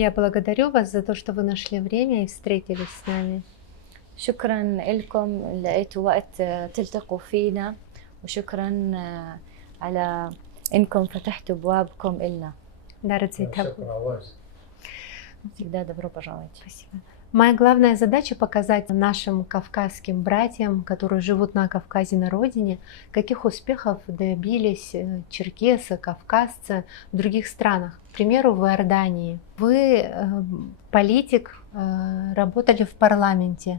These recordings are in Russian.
Я благодарю вас за то, что вы нашли время и встретились с нами. شكرا لكم لقيتوا وقت تلتقوا فينا، وشكرا على إنكم فتحتوا أبوابكم إلنا. Всегда добро пожаловать. Спасибо. Моя главная задача показать нашим кавказским братьям, которые живут на Кавказе на родине, каких успехов добились черкесы, кавказцы в других странах. К примеру, в Иордании. Вы политик, работали в парламенте.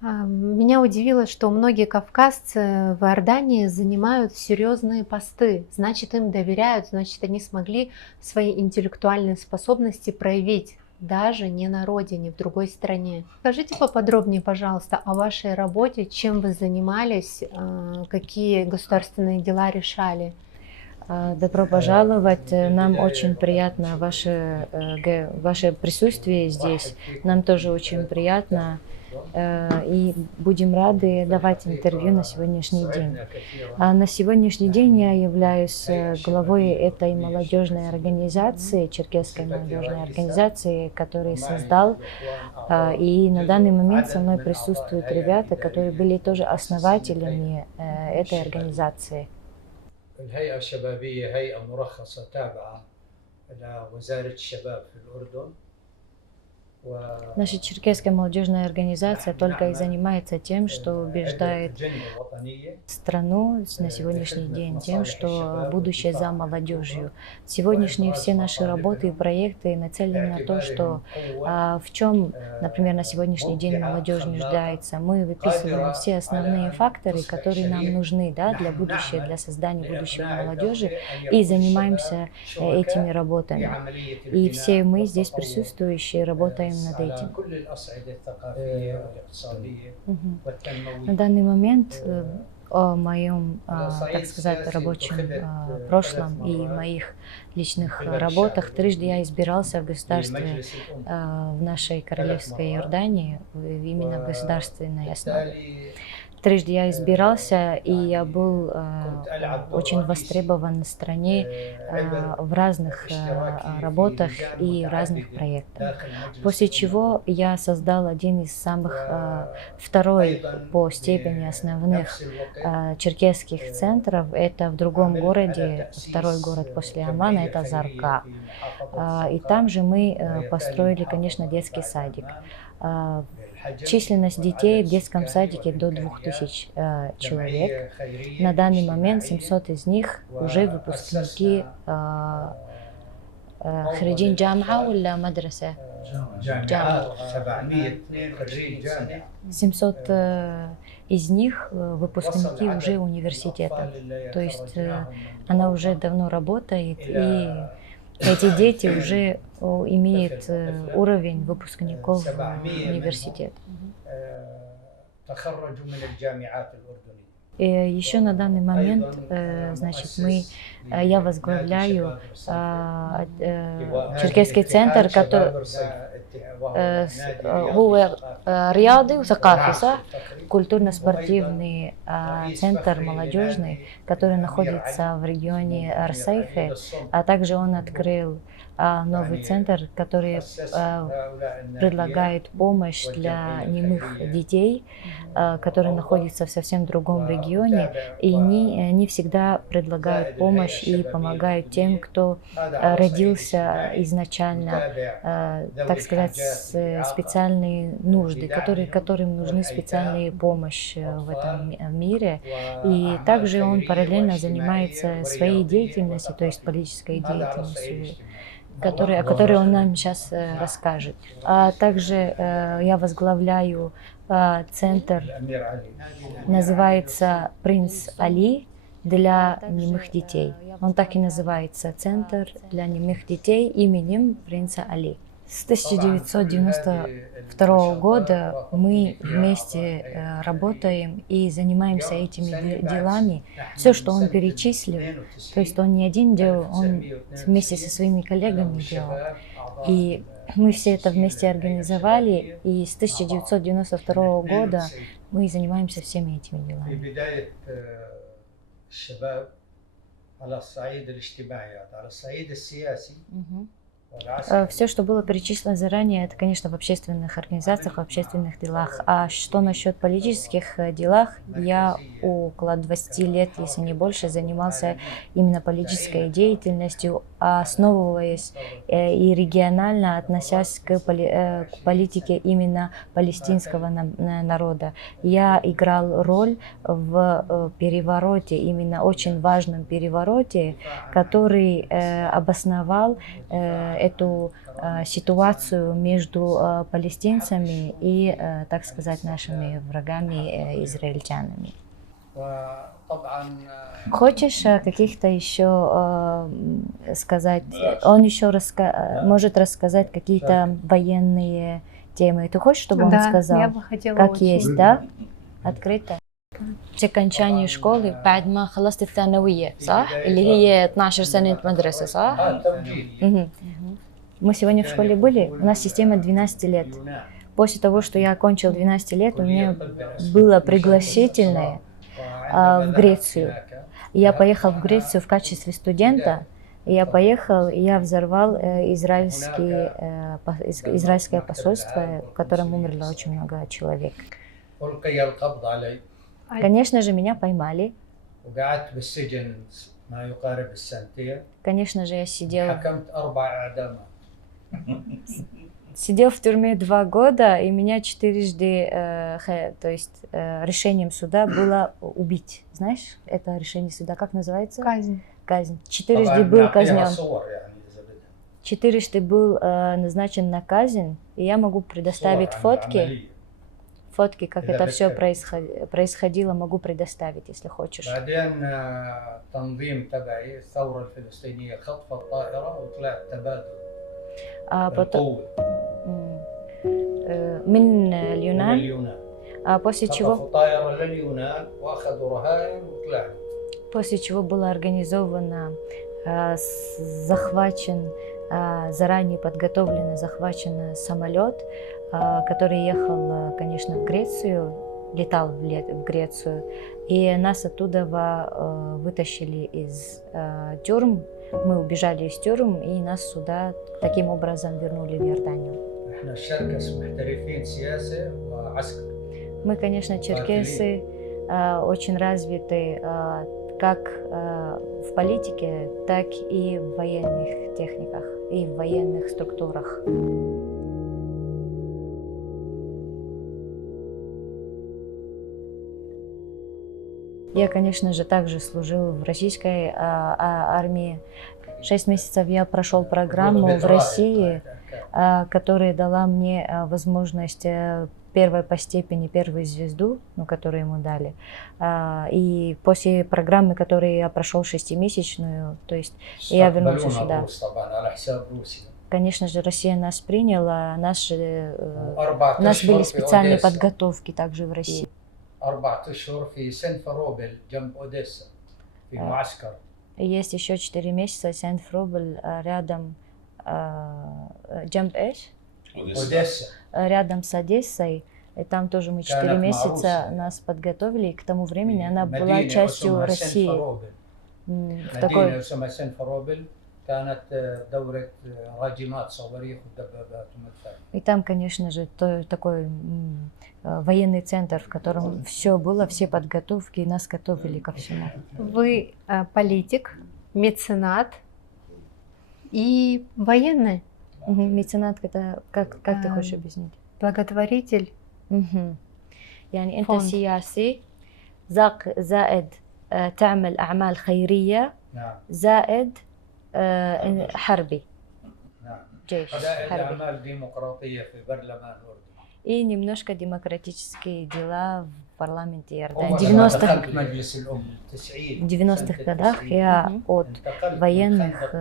Меня удивило, что многие кавказцы в Иордании занимают серьезные посты. Значит, им доверяют, значит, они смогли свои интеллектуальные способности проявить даже не на родине, в другой стране. Скажите поподробнее, пожалуйста, о вашей работе, чем вы занимались, какие государственные дела решали. Добро пожаловать. Нам очень приятно ваше присутствие здесь. Нам тоже очень приятно. И будем рады давать интервью на сегодняшний день. На сегодняшний день я являюсь главой этой молодежной организации, черкесской молодежной организации, которую создал. И на данный момент со мной присутствуют ребята, которые были тоже основателями этой организации. الهيئة الشبابية هيئة مرخصة تابعة لوزارة الشباب في الأردن. Наша черкесская молодежная организация только и занимается тем, что убеждает страну на сегодняшний день тем, что будущее за молодежью. Сегодняшние все наши работы и проекты нацелены на то, что в чем, например, на сегодняшний день молодежь нуждается. Мы выписываем все основные факторы, которые нам нужны, да, для будущего, для создания будущего молодежи, и занимаемся этими работами. И все мы здесь присутствующие работаем над этим. На данный момент о моем, так сказать, рабочем прошлом и моих личных работах. Трижды я избирался в государстве в нашей королевской Иордании, именно в государственной основе. Трижды я избирался, и я был очень востребован в стране в разных работах и разных проектах. После чего я создал один из самых, второй по степени основных черкесских центров. Это в другом городе, второй город после Амана, это Зарка. И там же мы построили, конечно, детский садик. Численность детей в детском садике до 2000 человек. На данный момент 700 из них уже выпускники خريجين جامعة ولا مدرسة؟ 700 из них выпускники уже университета. То есть она уже давно работает, и эти дети уже имеют уровень выпускников университета. И еще на данный момент, значит, я возглавляю черкесский центр, который рияды وثقافي, культурно-спортивный центр молодежный, который находится в регионе Арсайфе, а также он открыл новый центр, который предлагает помощь для немых детей, которые находятся в совсем другом регионе, и они всегда предлагают помощь и помогают тем, кто родился изначально, так сказать, специальные нужды, которым нужны специальная помощь в этом мире. И также он параллельно занимается своей деятельностью, то есть политической деятельностью, о которой он нам сейчас расскажет. А также я возглавляю центр, называется «Принц Али» для немых детей. Он так и называется, «Центр для немых детей именем принца Али». С 1992 года мы вместе работаем и занимаемся этими делами. Все, что он перечислил, то есть он не один делал, он вместе со своими коллегами делал. И мы все это вместе организовали, и с 1992 года мы занимаемся всеми этими делами. Все, что было перечислено заранее, это, конечно, в общественных организациях, в общественных делах. А что насчет политических делах, я около 20 лет, если не больше, занимался именно политической деятельностью, основываясь и регионально относясь к политике именно палестинского народа. Я играл роль в перевороте, именно очень важном перевороте, который обосновал эту ситуацию между палестинцами и, так сказать, нашими врагами, израильтянами. Хочешь каких-то еще сказать? Он еще может рассказать какие-то военные темы. Ты хочешь, чтобы он сказал, я бы хотела как очень. есть, да? Открыто. في окончании школы بعد ما خلصت الثانوية صح؟ اللي هي 12 سنة مدرسة صح؟ توجيه. Мы сегодня в школе были, у нас система 12 лет. После того, что я окончил 12 лет, у меня было пригласительное в Грецию. Я поехал в Грецию в качестве студента. Я поехал, и я взорвал израильское посольство, в котором умерло очень много человек. ألقي القبض علي Конечно же, меня поймали. وقعدت بالسجن ما يقارب السنتين. Конечно же, я حكمت 4 إعدامات. сидел в тюрьме 2 года, и меня 4 то есть решением суда было убить. Знаешь, это решение суда, как называется? Казнь. Казнь. 4 был казнен. صور يعني إذا بدك. 4 был назначен на казнь, и я могу предоставить фотки. Фотки, как это все происходило, могу предоставить, если хочешь. بعدين تنظيم تبعي الثورة الفلسطينية خطف الطائرة وطلعت تبادل Потом من من اليونان. اليونان. После خطفوا طائرة لليونان وأخذوا رهائن وطلعنا. После чего было организовано, захвачен, заранее подготовлен, захвачен самолет, который ехал, конечно, в Грецию, летал в Грецию, и нас оттуда вытащили из тюрьм, мы убежали из тюрьм, и нас сюда таким образом вернули в Иорданию. Мы, конечно, черкесы, очень развиты как в политике, так и в военных техниках и в военных структурах. Я, конечно же, также служил в российской армии. 6 месяцев я прошел программу в России, которая дала мне возможность первой по степени, первую звезду, которую ему дали. И после программы, которую я прошел 6-месячную, то есть я вернулся сюда. Конечно же, Россия нас приняла, у нас были специальные подготовки также в России. 4 أشهر في سنفروبل جنب أوديسا في معسكر. Есть еще 4 месяца Симферополь рядом, Одесса. Рядом с Одессой. И там тоже мы 4 месяца нас подготовили, и к тому времени она была частью России. В такой... И там, конечно же, такой военный центр, в котором все было, все подготовки, и нас готовили ко всему. Вы политик, меценат и военный. Меценат, это как ты хочешь объяснить? Благотворитель. يعني أنت سياسي زائد تعمل أعمال خيرية زائد حربي. جيش حربي. И немножко демократические дела в парламенте Иордании. В 90-х годах я от военных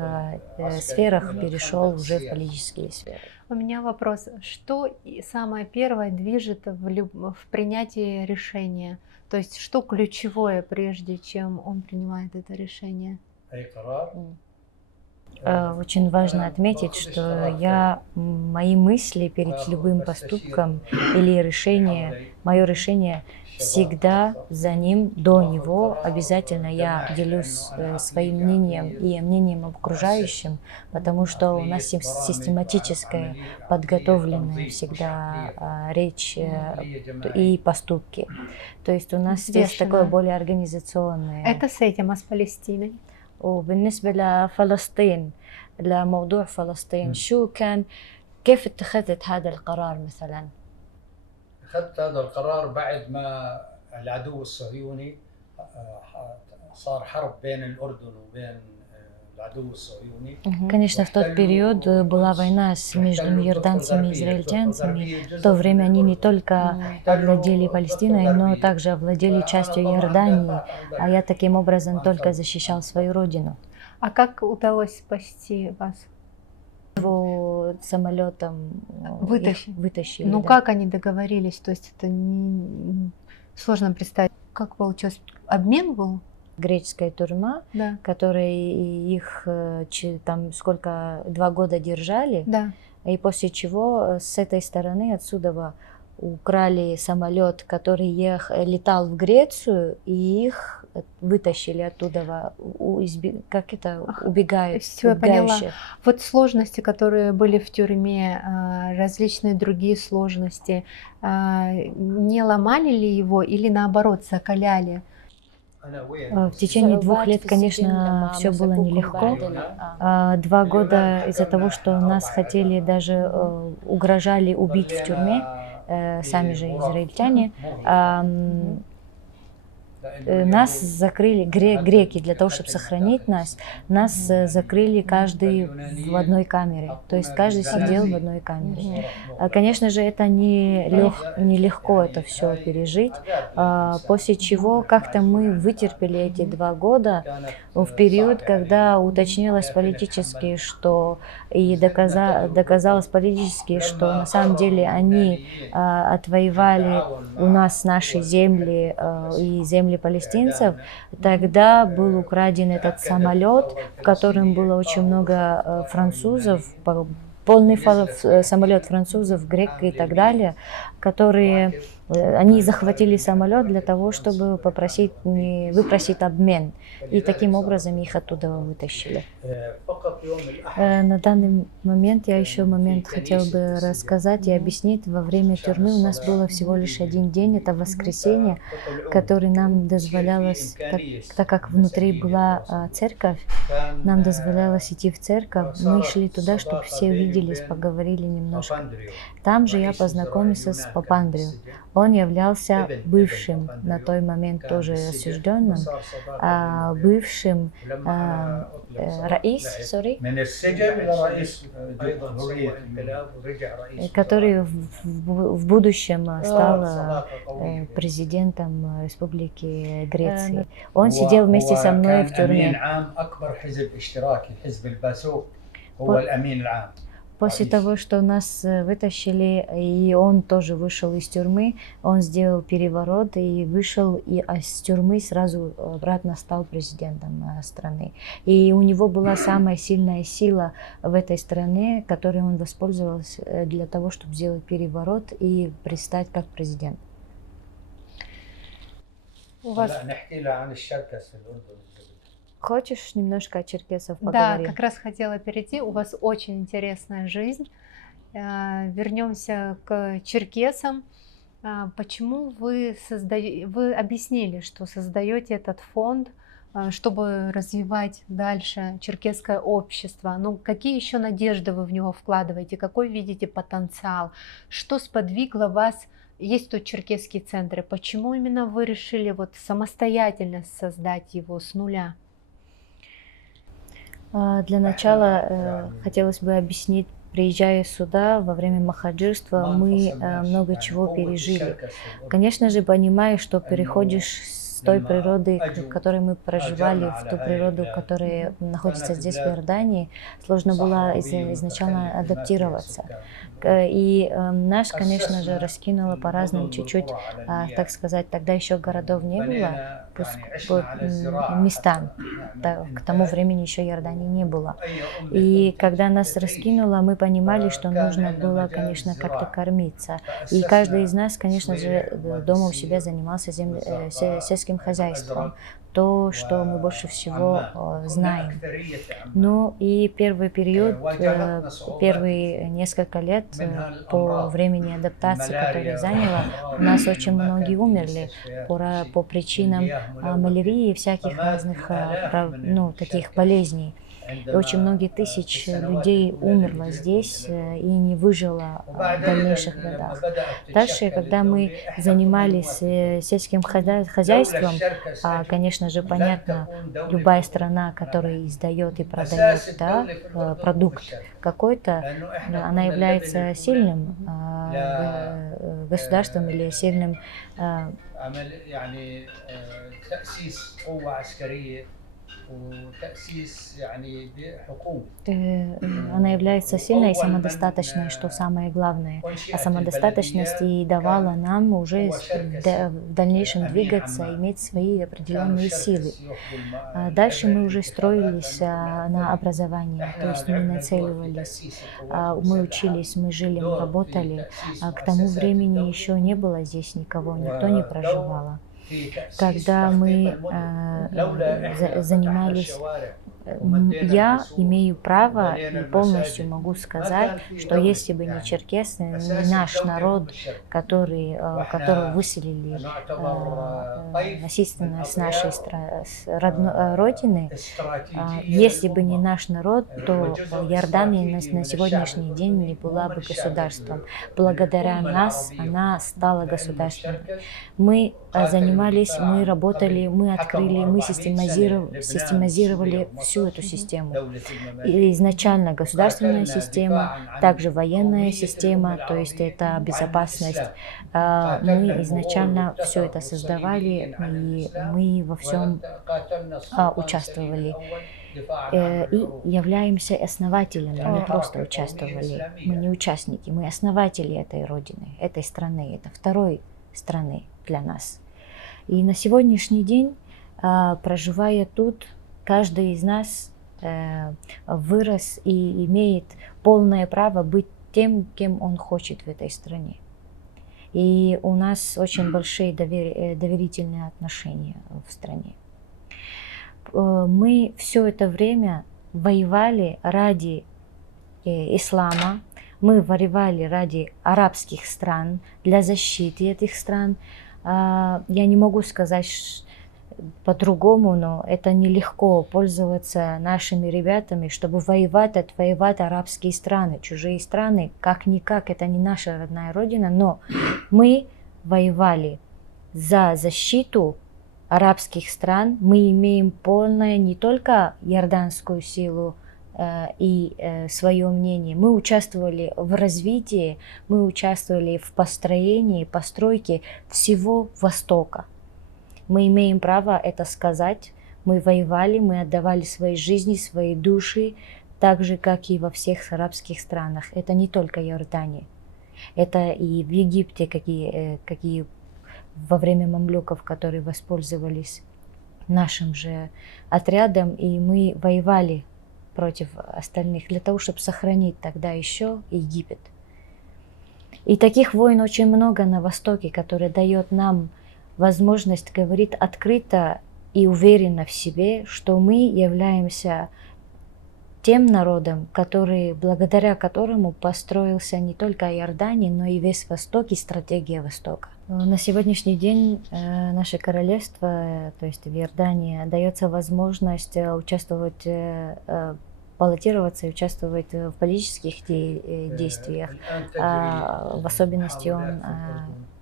сферах перешел уже в политические сферы. У меня вопрос. Что самое первое движет в принятии решения? То есть что ключевое, прежде чем он принимает это решение? Очень важно отметить, что мои мысли перед любым поступком или мое решение всегда за ним, до него. Обязательно я делюсь своим мнением и мнением об окружающем, потому что у нас систематическая, подготовленная всегда речь и поступки. То есть у нас здесь такое более организационное. Это с этим, а с Палестиной? وبالنسبة لفلسطين لموضوع فلسطين كيف اتخذت هذا القرار مثلا؟ أخذت هذا القرار بعد ما العدو الصهيوني صار حرب بين الأردن وبين العدو الصهيوني. Конечно, в тот период была война между иорданцами и израильтянцами. В то время они не только овладели Палестиной, но также овладели частью Иордании, а я таким образом только защищал свою родину. А как удалось спасти вас? Его самолетом вытащили. Ну да. как они договорились? То есть это сложно представить. Как получилось? Обмен был? Греческая тюрьма, да. Которая их там 2 года держали, да. И после чего с этой стороны отсюда украли самолет, который летал в Грецию, и их вытащили оттуда, убегают. Все, я поняла. Вот сложности, которые были в тюрьме, различные другие сложности, не ломали ли его или наоборот закаляли? В течение 2 лет, конечно, все было нелегко. 2 года из-за того, что нас хотели даже угрожали убить в тюрьме, сами же израильтяне. Нас закрыли, греки, для того, чтобы сохранить нас закрыли каждый в одной камере. То есть каждый сидел в одной камере. Конечно же, это нелегко это все пережить. После чего как-то мы вытерпели эти 2 года в период, когда уточнилось политически, что и доказалось политически, что на самом деле они отвоевали у нас наши земли и земли палестинцев. Тогда был украден этот самолет, в котором было очень много французов, полный самолет французов, грек и так далее, которые они захватили самолет для того, чтобы выпросить обмен. И таким образом их оттуда вытащили. На данный момент я еще хотела бы рассказать и объяснить. Во время тюрьмы у нас было всего лишь 1 день, это воскресенье, который нам дозволялось, так как внутри была церковь, нам дозволялось идти в церковь. Мы шли туда, чтобы все увиделись, поговорили немножко. Там же я познакомился с Папандрео. Он являлся бывшим, на тот момент тоже осужденным, бывшим который в будущем стал президентом Республики Греции. Он сидел вместе со мной в тюрьме. После того, что нас вытащили, и он тоже вышел из тюрьмы, он сделал переворот и вышел из тюрьмы, сразу обратно стал президентом страны. И у него была самая сильная сила в этой стране, которой он воспользовался для того, чтобы сделать переворот и предстать как президент. У вас... Хочешь немножко о черкесов поговорить? Да, как раз хотела перейти. У вас очень интересная жизнь. Вернемся к черкесам. Почему вы объяснили, что создаете этот фонд, чтобы развивать дальше черкесское общество? Ну, какие еще надежды вы в него вкладываете? Какой видите потенциал? Что сподвигло вас? Есть тут черкесские центры. Почему именно вы решили самостоятельно создать его с нуля? Для начала хотелось бы объяснить, приезжая сюда во время махаджирства, мы много чего пережили. Конечно же, понимая, что переходишь той природы, которой мы проживали, в ту природу, которая находится здесь, в Иордании, сложно было изначально адаптироваться. И нас, конечно же, раскинуло по разным чуть-чуть, так сказать, тогда еще городов не было, местам. К тому времени еще Иордании не было. И когда нас раскинуло, мы понимали, что нужно было, конечно, как-то кормиться. И каждый из нас, конечно же, дома у себя занимался сельским хозяйством. То, что мы больше всего знаем. Ну и первый период, первые несколько лет по времени адаптации, которое заняло, у нас очень многие умерли по причинам малярии и всяких разных таких болезней. И очень многие тысяч людей умерло здесь и не выжило в дальнейших годах. Дальше, когда мы занимались сельским хозяйством, конечно же, понятно, любая страна, которая издает и продает продукт какой-то, она является сильным государством или сильным она является сильной и самодостаточной, что самое главное. А самодостаточность и давала нам уже в дальнейшем двигаться, иметь свои определенные силы. Дальше мы уже строились на образование, то есть мы нацеливались, мы учились, мы жили, мы работали. К тому времени еще не было здесь никого, никто не проживал. Когда мы занимались, я имею право и полностью могу сказать, что если бы не черкесы, не наш народ, которого выселили насильственно с нашей родины, если бы не наш народ, то Иордания на сегодняшний день не была бы государством. Благодаря нас она стала государством. Мы занимались, мы работали, мы открыли, мы систематизировали всю эту систему. И изначально государственная система, также военная система, то есть это безопасность. Мы изначально все это создавали, и мы во всем участвовали. И являемся основателями, не просто участвовали, мы не участники, мы основатели этой родины, этой страны, это второй страны для нас. И на сегодняшний день, проживая тут, каждый из нас вырос и имеет полное право быть тем, кем он хочет в этой стране. И у нас очень большие доверительные отношения в стране. Мы все это время воевали ради ислама, мы воевали ради арабских стран, для защиты этих стран. Я не могу сказать по-другому, но это нелегко пользоваться нашими ребятами, чтобы отвоевать арабские страны, чужие страны. Как-никак, это не наша родная родина, но мы воевали за защиту арабских стран. Мы имеем полную не только иорданскую силу и свое мнение. Мы участвовали в развитии, мы участвовали в построении, постройке всего Востока. Мы имеем право это сказать. Мы воевали, мы отдавали свои жизни, свои души, так же, как и во всех арабских странах. Это не только Иордания. Это и в Египте, какие во время мамлюков, которые воспользовались нашим же отрядом, и мы воевали против остальных для того, чтобы сохранить тогда еще Египет. И таких войн очень много на Востоке, которые дает нам возможность говорить открыто и уверенно в себе, что мы являемся тем народом, благодаря которому построился не только Иордания, но и весь Восток и стратегия Востока. На сегодняшний день наше королевство, то есть в Иордании, дается возможность участвовать, баллотироваться и участвовать в политических действиях. В особенности он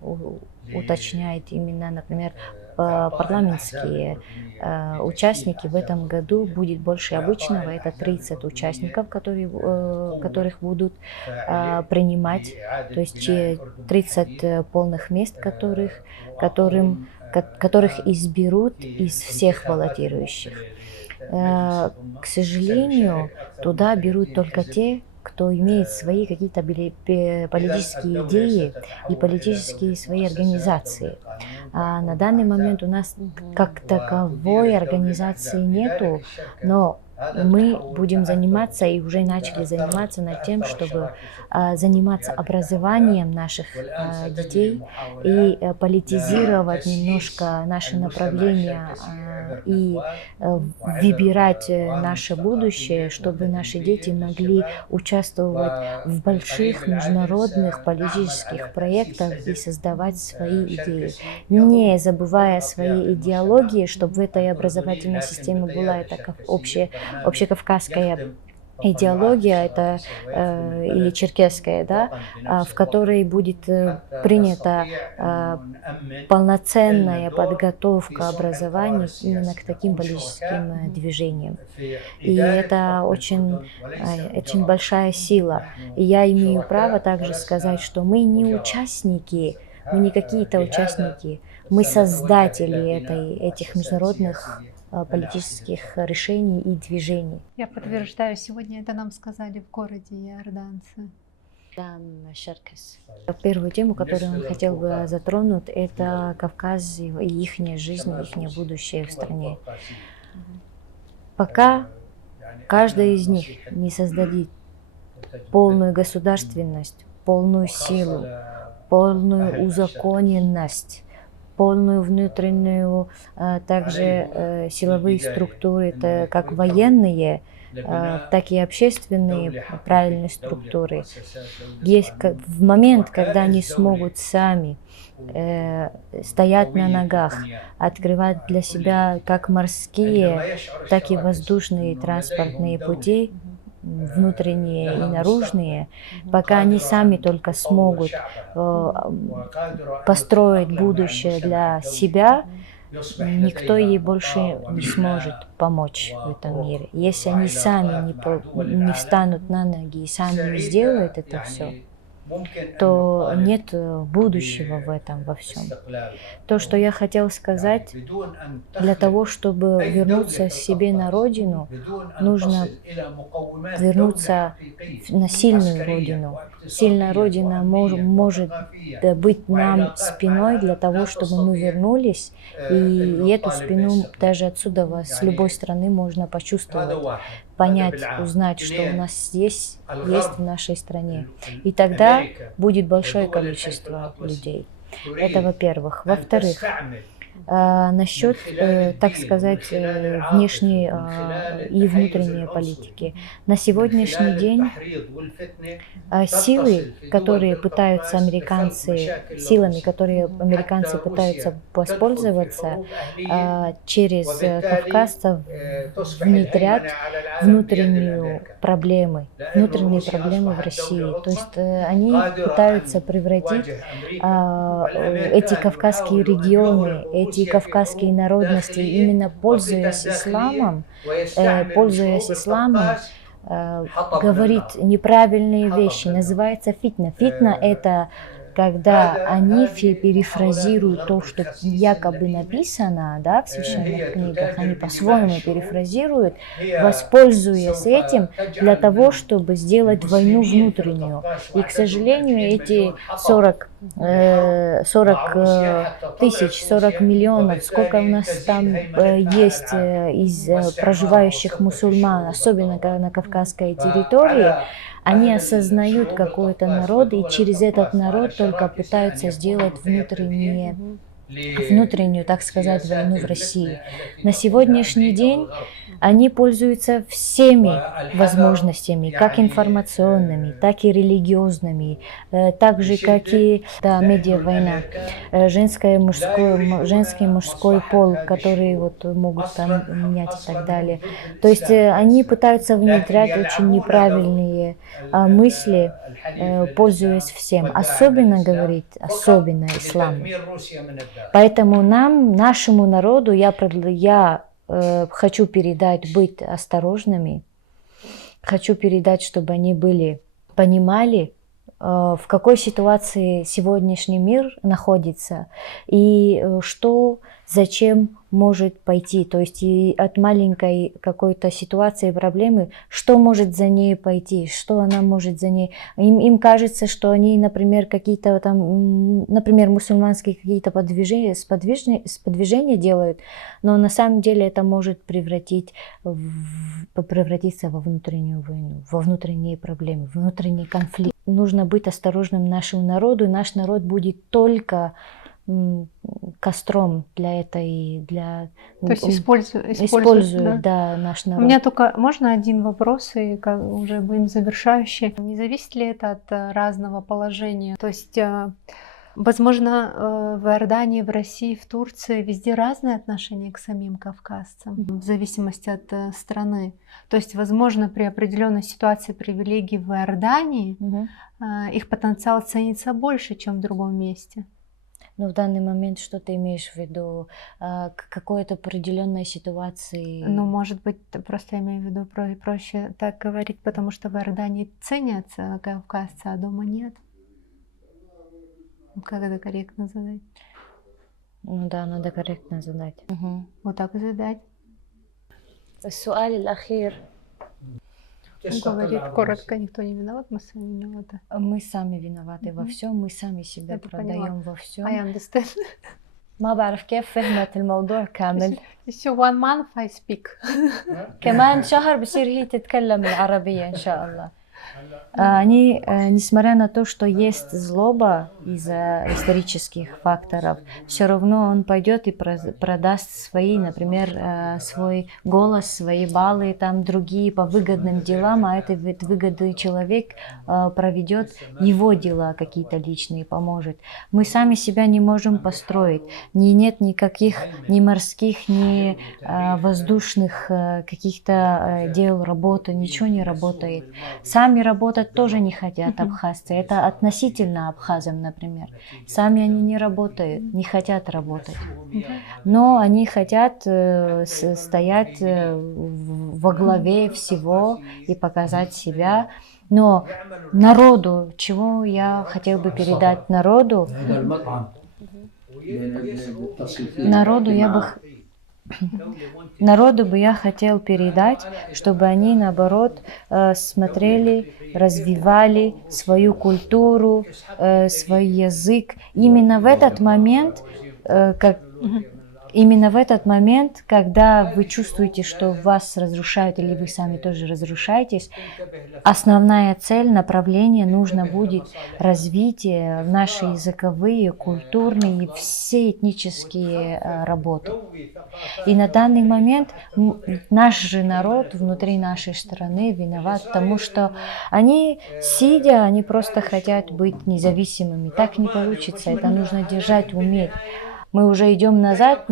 уточняет именно, например, парламентские участники. В этом году будет больше обычного, это 30 участников, которых будут принимать, то есть 30 полных мест, которых изберут из всех баллотирующих. К сожалению, туда берут только те, кто имеет свои какие-то политические идеи и политические свои организации. А на данный момент у нас как таковой организации нету, но мы будем заниматься и уже начали заниматься над тем, чтобы заниматься образованием наших детей и политизировать немножко наши направления и выбирать наше будущее, чтобы наши дети могли участвовать в больших международных политических проектах и создавать свои идеи, не забывая свои идеологии, чтобы в этой образовательной системе была эта общекавказская идеология, это или черкесская, да, в которой будет принята полноценная подготовка образования именно к таким политическим движениям. И это очень большая сила. И я имею право также сказать, что мы не участники, мы не какие-то участники, мы создатели этих международных политических решений и движений. Я подтверждаю, сегодня это нам сказали в городе иорданцы. Первую тему, которую он хотел бы затронуть, это Кавказ и их жизнь, их будущее в стране. Пока каждый из них не создадит полную государственность, полную силу, полную узаконенность, полную внутреннюю, также силовые структуры, как военные, так и общественные правильные структуры. Есть в момент, когда они смогут сами стоять на ногах, открывать для себя как морские, так и воздушные транспортные пути, внутренние и наружные, пока они сами только смогут построить будущее для себя, никто ей больше не сможет помочь в этом мире. Если они сами не встанут на ноги и сами не сделают это все, то нет будущего в этом во всем. То, что я хотел сказать, для того, чтобы вернуться себе на родину, нужно вернуться на сильную родину. Сильная родина может быть нам спиной для того, чтобы мы вернулись, и эту спину даже отсюда, с любой стороны, можно почувствовать, понять, узнать, что у нас здесь есть в нашей стране. И тогда будет большое количество людей. Это во-первых. Во-вторых, насчет, так сказать, внешней и внутренней политики. На сегодняшний день силами, которые американцы пытаются воспользоваться, через кавказцев внедрят внутренние проблемы в России. То есть они пытаются превратить эти кавказские регионы, эти кавказские народности, именно пользуясь исламом, говорит неправильные вещи, называется фитна. Фитна – это когда они перефразируют то, что якобы написано, да, в священных книгах, они по-своему перефразируют, воспользуясь этим для того, чтобы сделать войну внутреннюю. И, к сожалению, эти 40 миллионов, сколько у нас там есть из проживающих мусульман, особенно на Кавказской территории, они осознают какой-то народ, и через этот народ только пытаются сделать внутренние внутреннюю, так сказать, войну в России. На сегодняшний день они пользуются всеми возможностями, как информационными, так и религиозными, так же, как и медиа-война, женский и мужской пол, которые вот могут там менять и так далее. То есть они пытаются внедрять очень неправильные мысли, пользуясь всем, особенно, говорит, особенно исламом. Поэтому нашему народу я хочу передать быть осторожными, хочу передать, чтобы они понимали, в какой ситуации сегодняшний мир находится и что, зачем может пойти. То есть и от маленькой какой-то ситуации, проблемы, что может за ней пойти, что она может за ней. Им кажется, что они, например, какие-то там, например, мусульманские какие-то подвижения делают, но на самом деле это может превратиться во внутреннюю войну, во внутренние проблемы, внутренний конфликт. Нужно быть осторожным нашему народу, и наш народ будет только костром для этой, То есть используют, да, наш народ. У меня только можно один вопрос, и уже будем завершающие. Не зависит ли это от разного положения? То есть, возможно, в Иордании, в России, в Турции везде разные отношения к самим кавказцам, в зависимости от страны. То есть, возможно, при определенной ситуации привилегий в Иордании их потенциал ценится больше, чем в другом месте. Но в данный момент что ты имеешь в виду? К какой-то определенной ситуации? Ну, может быть, просто я имею в виду проще так говорить, потому что в Иордании ценятся кавказцы, а дома нет. Как это корректно задать? Ну да, надо корректно задать. Вот так задать. السؤال الأخير. Он говорит коротко, никто не виноват, мы сами виноваты. Мы сами виноваты во всем, мы сами себя продаем во всем. I understand. ما بعرف كيف فهمت الموضوع كامل. Еще one month I speak. كمان شهر بصير هي تتكلم العربية إن شاء الله. Они, несмотря на то, что есть злоба из-за исторических факторов, все равно он пойдет и продаст свои, например, свой голос, свои баллы, там другие по выгодным делам, а этот выгодный человек проведет его дела какие-то личные, поможет. Мы сами себя не можем построить, нет никаких ни морских, ни воздушных каких-то дел, работы, ничего не работает. Сами работать тоже не хотят абхазцы. Это относительно абхазам, например. Сами они не работают, не хотят работать. Но они хотят стоять во главе всего и показать себя. Но народу, чего я хотел бы передать народу, народу бы я хотел передать, чтобы они, наоборот, смотрели, развивали свою культуру, свой язык. Именно в этот момент, когда вы чувствуете, что вас разрушают или вы сами тоже разрушаетесь, основная цель, направление нужно будет развитие в наши языковые, культурные, все этнические работы. И на данный момент наш же народ внутри нашей страны виноват, потому что они, сидя, они просто хотят быть независимыми. Так не получится, это нужно держать, уметь. Мы уже идем назад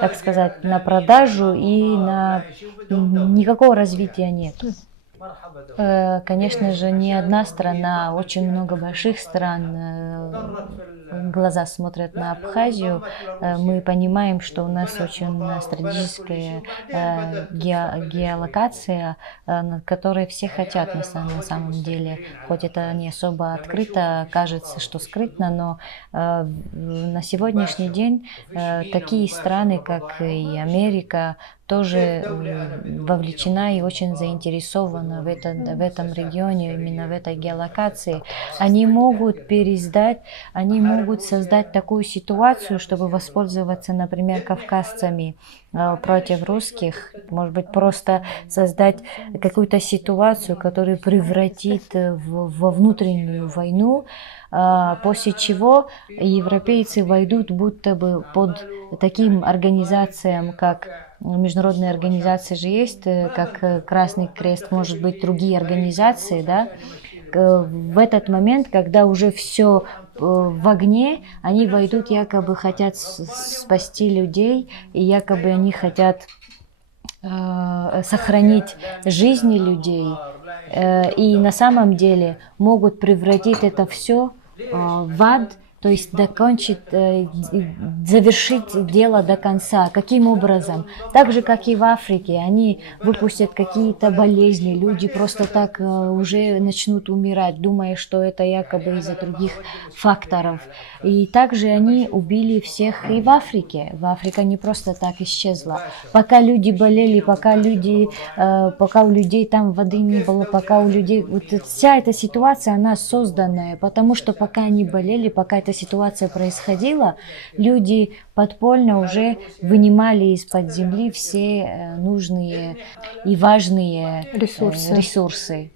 так сказать, на продажу и никакого развития нет. Конечно же, не одна страна, очень много больших стран глаза смотрят на Абхазию. Мы понимаем, что у нас очень стратегическая геолокация, на которой все хотят на самом деле. Хоть это не особо открыто, кажется, что скрытно, но на сегодняшний день такие страны, как и Америка, тоже вовлечена и очень заинтересована в этом регионе, именно в этой геолокации. Они могут пересдать, они могут создать такую ситуацию, чтобы воспользоваться, например, кавказцами против русских, может быть, просто создать какую-то ситуацию, которая превратит во внутреннюю войну, после чего европейцы войдут будто бы под таким организациям, как международные организации же есть, как Красный Крест, может быть, другие организации, да, в этот момент, когда уже все в огне, они войдут, якобы хотят спасти людей, и якобы они хотят сохранить жизни людей, и на самом деле могут превратить это все в ад, то есть докончить, завершить дело до конца. Каким образом? Так же, как и в Африке, они выпустят какие-то болезни, люди просто так уже начнут умирать, думая, что это якобы из-за других факторов. И также они убили всех и в Африке. В Африке не просто так исчезла. Пока люди болели, пока у людей там воды не было, пока у людей... Вот вся эта ситуация, она созданная, потому что пока они болели, пока эта ситуация происходила, люди подпольно уже вынимали из-под земли все нужные и важные ресурсы.